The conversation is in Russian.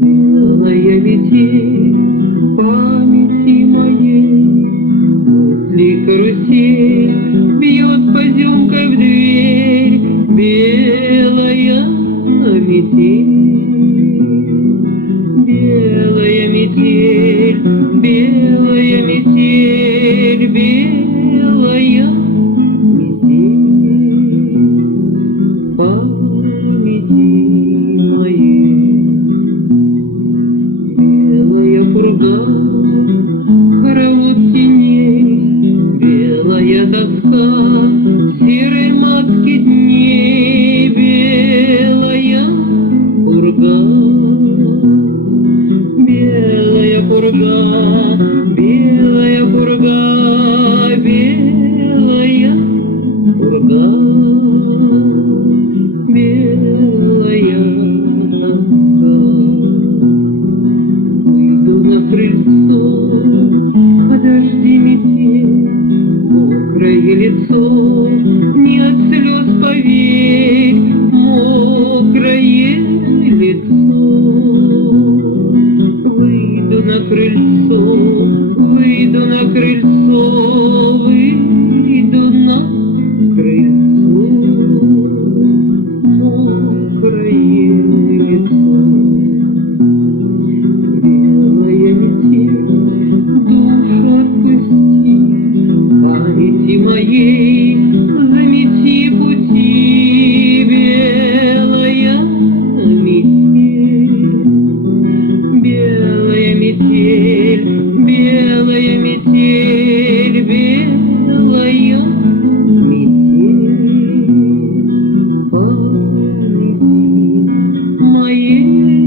Белая метель памяти моей, после карусель бьет поземкой в дверь. Белая метель, белая метель, белая метель, белая метель памяти моей. Белая пурга, хоровод теней, белая тоска серой матки дней. Белая пурга, белая пурга, белая пурга, белая пурга, белая тоска. Выйду на крыльцо, подожди метель, мокрое лицо, не от слез поверь, мокрое лицо. Выйду на крыльцо, выйду на крыльцо, выйду на крыльцо, мокрое лицо. Белая метель, душу отпусти, памяти моей замети пути. Белая метель, белая метель, белая метель, белая метель памяти моей.